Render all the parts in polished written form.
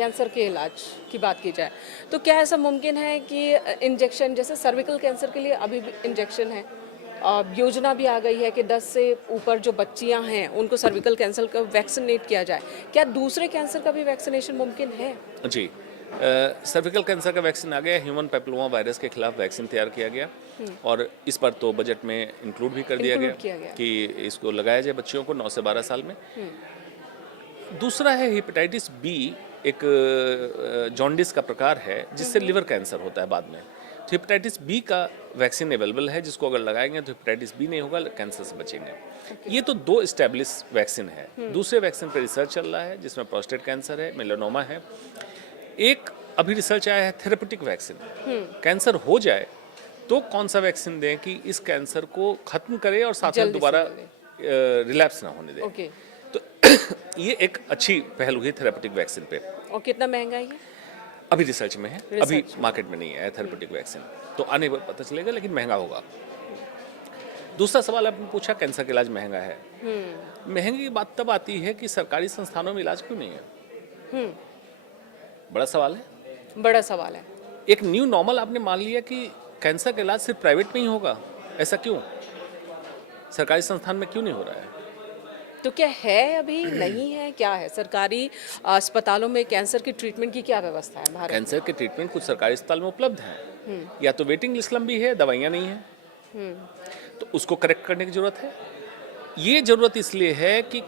Cancer के इलाज की बात की जाए तो क्या ऐसा मुमकिन है कि इंजेक्शन जैसे सर्विकल कैंसर के लिए अभी भी इंजेक्शन है, योजना भी आ गई है कि 10 से ऊपर जो बच्चियां हैं उनको सर्विकल कैंसर का वैक्सीनेट किया जाए, क्या दूसरे कैंसर का भी वैक्सीनेशन मुमकिन है? जी, सर्विकल कैंसर का वैक्सीन आ गया, ह्यूमन पैपिलोमा वायरस के खिलाफ वैक्सीन तैयार किया गया और इस पर तो बजट में इंक्लूड भी कर दिया गया कि इसको लगाया जाए बच्चियों को 9 से 12 साल में। दूसरा है हेपेटाइटिस बी, एक जॉन्डिस का प्रकार है जिससे लिवर कैंसर होता है बाद में। तो हेपेटाइटिस बी का वैक्सीन अवेलेबल है, जिसको अगर लगाएंगे तो हेपेटाइटिस बी नहीं होगा, कैंसर से बचेंगे। ये तो 2 एस्टेब्लिश वैक्सीन है। दूसरे वैक्सीन पर रिसर्च चल रहा है जिसमें प्रोस्टेट कैंसर है, मेलानोमा है। एक अभी रिसर्च आया है थेरेपेटिक वैक्सीन, कैंसर हो जाए तो कौन सा वैक्सीन दें कि इस कैंसर को खत्म करे और साथ में दोबारा रिलैप्स ना होने दें। तो ये एक अच्छी पहल हुई थेरेपेटिक वैक्सीन पे। और कितना महंगा है ये? अभी रिसर्च में है, अभी मार्केट में नहीं है थेरेपेटिक वैक्सीन, तो आने पर पता चलेगा, लेकिन महंगा होगा। दूसरा सवाल आपने पूछा, कैंसर का इलाज महंगा है। महंगी की बात तब आती है कि सरकारी संस्थानों में इलाज क्यों नहीं है। बड़ा सवाल है, बड़ा सवाल है। एक न्यू नॉर्मल आपने मान लिया कि कैंसर का इलाज सिर्फ प्राइवेट में ही होगा, ऐसा क्यों? सरकारी संस्थान में क्यों नहीं हो रहा है? तो क्या है अभी नहीं है, क्या है? सरकारी अस्पतालों में कैंसर की ट्रीटमेंट की क्या व्यवस्था है भारत? कैंसर के ट्रीटमेंट कुछ सरकारी अस्पताल में उपलब्ध हैं, या तो वेटिंग लिस्ट लंबी है, दवाइयाँ नहीं हैं, तो उसको करेक्ट करने की जरूरत है। ये जरूरत इसलिए है कि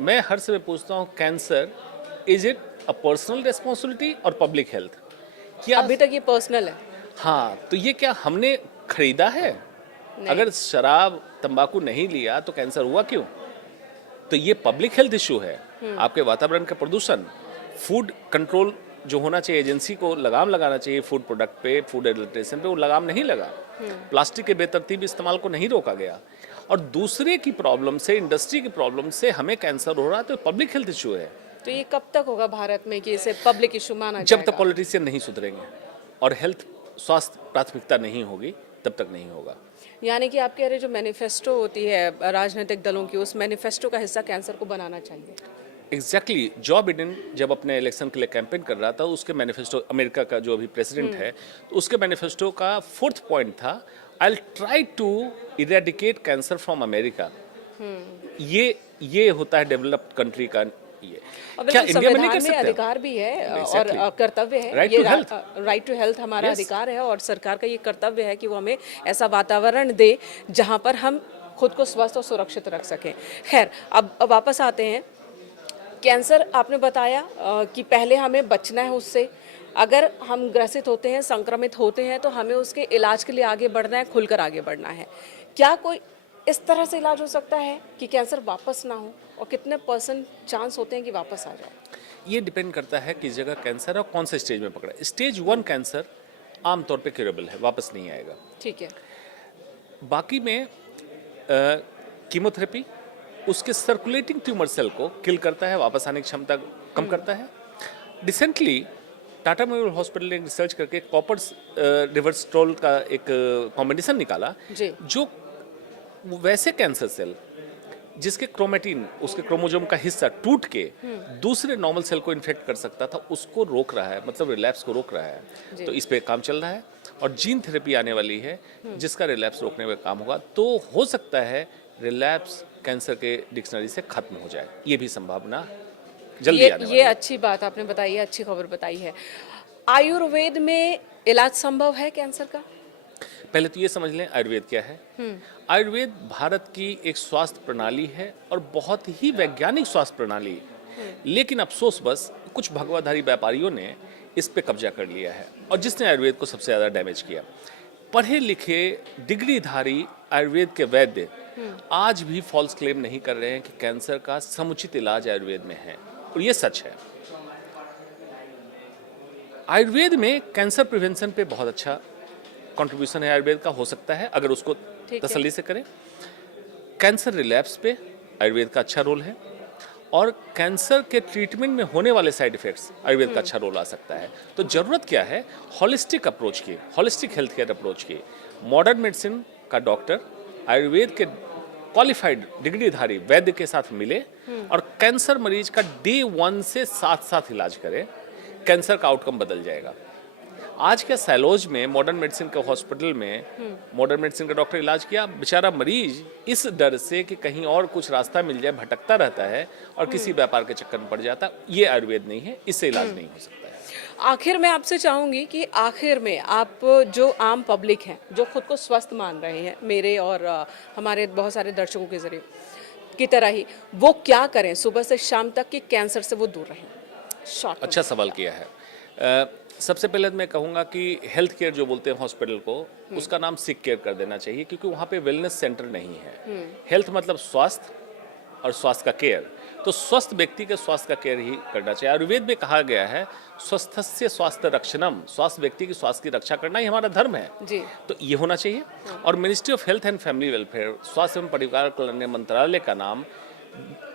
मैं हर समय पूछता हूँ, cancer is it a personal responsibility और पब्लिक हेल्थ? क्या अभी तक ये पर्सनल है। हाँ, तो ये क्या हमने खरीदा है? अगर शराब तंबाकू नहीं लिया तो कैंसर हुआ क्यों? तो ये पब्लिक हेल्थ इशू है। आपके वातावरण का प्रदूषण, फूड कंट्रोल जो होना चाहिए, एजेंसी को लगाम लगाना चाहिए फूड प्रोडक्ट पे, फूड एडल्ट्रेशन पे, वो लगाम नहीं लगा। प्लास्टिक के बेतरतीब इस्तेमाल को नहीं रोका गया, और दूसरे की प्रॉब्लम से, इंडस्ट्री की प्रॉब्लम से हमें कैंसर हो रहा है, तो पब्लिक हेल्थ इशू है। तो ये कब तक होगा भारत में कि इसे पब्लिक इशू माना जब जाएगा? तक पॉलिटिशियन नहीं सुधरेंगे और हेल्थ स्वास्थ्य प्राथमिकता नहीं होगी, तब तक नहीं होगा। यानी कि आप कह रहे जो मैनिफेस्टो होती है राजनीतिक दलों की, उस मैनिफेस्टो का हिस्सा कैंसर को बनाना चाहिए। एग्जैक्टली जो बिडेन जब अपने इलेक्शन के लिए कैंपेन कर रहा था, उसके मैनिफेस्टो, अमेरिका का जो अभी प्रेसिडेंट है, तो उसके मैनिफेस्टो का 4th पॉइंट था, I will try to eradicate cancer from America. ये होता है डेवलप्ड कंट्री का। ये क्या इंडिया में नहीं कर सकते? अधिकार भी है और कर्तव्य है, राइट टू हेल्थ हमारा अधिकार है, और सरकार का ये कर्तव्य है कि वो हमें ऐसा वातावरण दे जहां पर हम खुद को स्वस्थ और सुरक्षित रख सकें। खैर, अब वापस आते हैं। कैंसर आपने बताया कि पहले हमें बचना है उससे। अगर हम ग्रसित होते हैं, संक्रमित होते हैं, तो हमें उसके इलाज के लिए आगे बढ़ना है, खुलकर आगे बढ़ना है। क्या कोई इस तरह से इलाज हो सकता है कि कैंसर वापस ना हो, और कितने % चांस होते हैं कि वापस आ जाए? ये डिपेंड करता है किस जगह कैंसर है और कौन से स्टेज में पकड़ा है। स्टेज 1 कैंसर आमतौर पे क्यूरेबल है, वापस नहीं आएगा। ठीक है। बाकी में कीमोथेरेपी उसके सर्कुलेटिंग ट्यूमर सेल को किल करता है, वापस आने की क्षमता कम करता है। रिसेंटली टाटा मेमोरियल हॉस्पिटल ने रिसर्च करके कॉपर रिवर्सट्रोल का एक कॉम्बिनेशन निकाला, जो वैसे कैंसर सेल जिसके क्रोमेटिन, उसके क्रोमोसोम का हिस्सा टूट के दूसरे नॉर्मल सेल को इन्फेक्ट कर सकता था, उसको रोक रहा है, मतलब रिलैप्स को रोक रहा है। तो इस पे काम चल रहा है, और जीन थेरेपी आने वाली है जिसका रिलैप्स रोकने में काम होगा। तो हो सकता है रिलैप्स कैंसर के डिक्शनरी से खत्म हो जाए, ये भी संभावना जल्दी आने वाली है। ये अच्छी बात आपने बताई है, अच्छी खबर बताई है। आयुर्वेद में इलाज संभव है कैंसर का? पहले तो ये समझ लें आयुर्वेद क्या है। आयुर्वेद भारत की एक स्वास्थ्य प्रणाली है, और बहुत ही वैज्ञानिक स्वास्थ्य प्रणाली। लेकिन अफसोस बस कुछ भगवाधारी व्यापारियों ने इस पे कब्जा कर लिया है, और जिसने आयुर्वेद को सबसे ज़्यादा डैमेज किया। पढ़े लिखे डिग्रीधारी आयुर्वेद के वैद्य आज भी फॉल्स क्लेम नहीं कर रहे हैं कि कैंसर का समुचित इलाज आयुर्वेद में है, और ये सच है। आयुर्वेद में कैंसर प्रिवेंशन पे बहुत अच्छा कंट्रीब्यूशन है आयुर्वेद का, हो सकता है अगर उसको तसल्ली से करें। कैंसर रिलैप्स पे आयुर्वेद का अच्छा रोल है, और कैंसर के ट्रीटमेंट में होने वाले साइड इफेक्ट्स आयुर्वेद का अच्छा रोल आ सकता है। तो जरूरत क्या है? होलिस्टिक अप्रोच की, होलिस्टिक हेल्थ केयर अप्रोच की। मॉडर्न मेडिसिन का डॉक्टर आयुर्वेद के क्वालिफाइड डिग्रीधारी वैद्य के साथ मिले, और कैंसर मरीज का डे 1 से साथ साथ इलाज करे। कैंसर का आउटकम बदल जाएगा। आज के सैलोज में मॉडर्न मेडिसिन के हॉस्पिटल में मॉडर्न मेडिसिन का डॉक्टर इलाज किया, बेचारा मरीज इस डर से कि कहीं और कुछ रास्ता मिल जाए भटकता रहता है और किसी व्यापार के चक्कर में पड़ जाता है। ये आयुर्वेद नहीं है, इससे इलाज नहीं हो सकता है। आखिर में आपसे चाहूंगी कि आखिर में आप जो आम पब्लिक हैं जो खुद को स्वस्थ मान रहे हैं, मेरे और हमारे बहुत सारे दर्शकों के जरिए की तरह ही, वो क्या करें सुबह से शाम तक कि कैंसर से वो दूर रहें? शॉर्ट। अच्छा सवाल किया है। सबसे पहले मैं कहूँगा कि हेल्थ केयर जो बोलते हैं हॉस्पिटल को, उसका नाम सिक केयर कर देना चाहिए, क्योंकि वहाँ पे वेलनेस सेंटर नहीं है। हेल्थ मतलब स्वास्थ्य और स्वास्थ्य का केयर, तो स्वस्थ व्यक्ति के स्वास्थ्य का केयर ही करना चाहिए। आयुर्वेद में कहा गया है स्वस्थस्य स्वास्थ्य रक्षणम, स्वास्थ्य व्यक्ति की स्वास्थ्य की रक्षा करना ही हमारा धर्म है जी। तो ये होना चाहिए। और ministry of health and family welfare, स्वास्थ्य एवं परिवार कल्याण मंत्रालय का नाम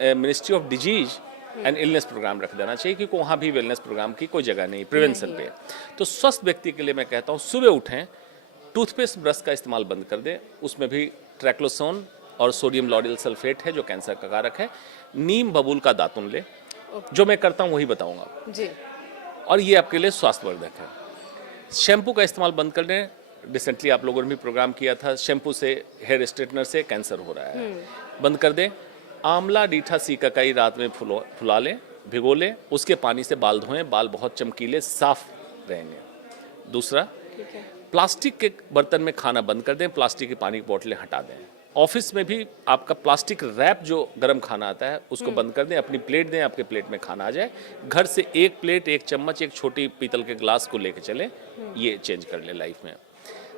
ministry of disease and illness program रख देना चाहिए, क्योंकि वहाँ भी वेलनेस प्रोग्राम की कोई जगह नहीं, प्रिवेंशन पे। तो स्वस्थ व्यक्ति के लिए मैं कहता हूँ सुबह उठें, टूथपेस्ट ब्रश का इस्तेमाल बंद कर दें, उसमें भी ट्रैक्लोसोन और सोडियम लॉरियल सल्फेट है जो कैंसर का कारक है। नीम बबूल का दातुन ले, जो मैं करता हूँ वही बताऊँगा जी। और ये आपके लिए स्वास्थ्यवर्धक है। शैम्पू का इस्तेमाल बंद कर दें। रिसेंटली आप लोगों ने भी प्रोग्राम किया था, शैम्पू से, हेयर स्ट्रेटनर से कैंसर हो रहा है, बंद कर दें। आंवला रीठा सीकाकाई रात में फुला लें, भिगो लें, उसके पानी से बाल धोएं, बाल बहुत चमकीले साफ रहेंगे। दूसरा, प्लास्टिक के बर्तन में खाना बंद कर दें, प्लास्टिक की पानी की बोतलें हटा दें। ऑफिस में भी आपका प्लास्टिक रैप जो गर्म खाना आता है उसको बंद कर दें, अपनी प्लेट दें, आपके प्लेट में खाना आ जाए। घर से एक प्लेट, एक चम्मच, एक छोटी पीतल के ग्लास को लेके चलें, ये चेंज कर ले लाइफ में।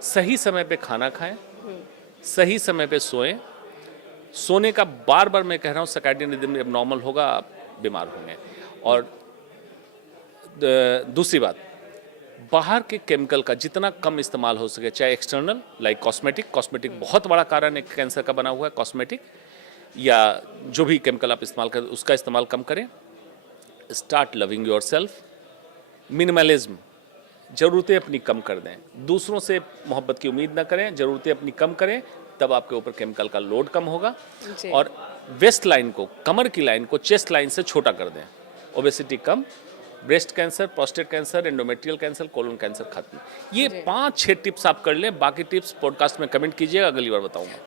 सही समय पे खाना खाएं, सही समय पे सोएं। सोने का बार बार मैं कह रहा हूँ, सर्कैडियन रिदम जब नॉर्मल होगा आप बीमार होंगे। और दूसरी बात, बाहर के केमिकल का जितना कम इस्तेमाल हो सके, चाहे एक्सटर्नल लाइक कॉस्मेटिक बहुत बड़ा कारण है कैंसर का बना हुआ है, कॉस्मेटिक या जो भी केमिकल आप इस्तेमाल करें उसका इस्तेमाल कम करें। Start loving yourself. मिनिमलिज्म, ज़रूरतें अपनी कम कर दें, दूसरों से मोहब्बत की उम्मीद ना करें, ज़रूरतें अपनी कम करें, तब आपके ऊपर केमिकल का लोड कम होगा। और वेस्ट लाइन को, कमर की लाइन को चेस्ट लाइन से छोटा कर दें। ओबेसिटी कम, breast cancer, prostate cancer, endometrial cancer, colon cancer खत्म। ये 5-6 टिप्स आप कर लें। बाकी टिप्स पॉडकास्ट में कमेंट कीजिएगा, अगली बार बताऊंगा।